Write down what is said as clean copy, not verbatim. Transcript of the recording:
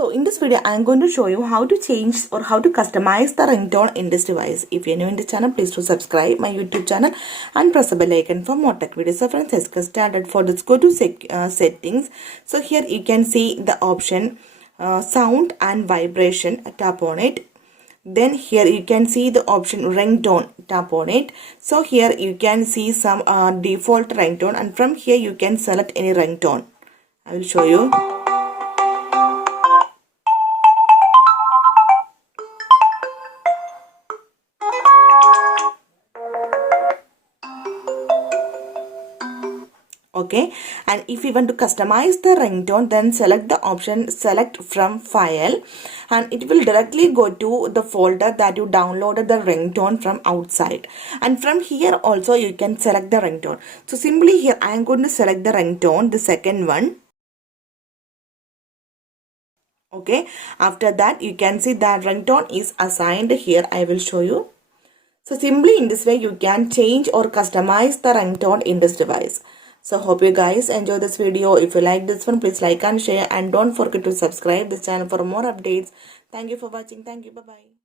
So in this video, I am going to show you how to change or how to customize the ringtone in this device. If you are new in this channel, please do subscribe my YouTube channel and press the bell icon for more tech videos. So friends, let's get started. For this, go to settings. So here you can see the option sound and vibration. Tap on it. Then here you can see the option ringtone. Tap on it. So here you can see some default ringtone, and from here you can select any ringtone. I will show you. Okay, and if you want to customize the ringtone, then select the option select from file, and it will directly go to the folder that you downloaded the ringtone from outside. And from here also you can select the ringtone. So simply here I am going to select the ringtone, the second one. Okay, after that you can see that ringtone is assigned. Here I will show you. So simply in this way you can change or customize the ringtone in this device. So hope you guys enjoy this video. If you like this one, please like and share, and don't forget to subscribe this channel for more updates. Thank you for watching. Thank you. Bye bye.